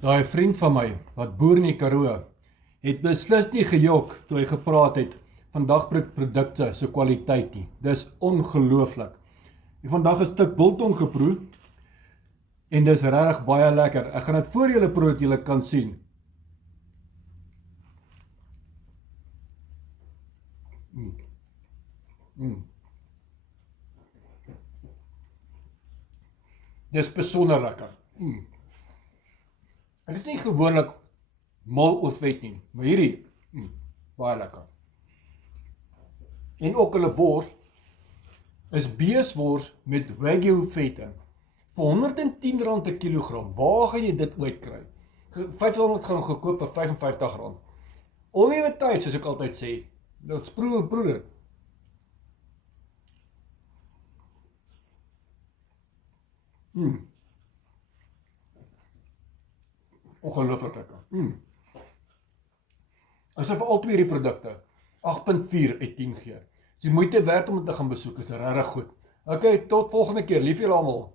Daai vriend van my, wat boer in die Karoo, het beslis nie gejok toe hy gepraat het van dagprodukte se kwaliteit nie. Dis ongelooflik. Ek het vandag 'n stuk biltong geproe en dis regtig baie lekker. Ek gaan dit voor julle proe dat julle kan sien. Dis besonder lekker. Ek is nie gewoonlik mal oor vet nie, maar hierdie, baie lekker. En ook hulle wors is beeswors met wagyu vet in. Vir R110 'n kilogram. Waar gaan jy dit ooit kry? 500 gaan gekoop vir R55. Onwewe tyd, soos ek altyd sê. Dit proe dit. Ongelooflik lekker. As jy vir al twee die produkte 8.4 uit 10 gee. Dis die moeite werd om dit te gaan besoek, is regtig goed. Okay, tot volgende keer. Lief julle almal.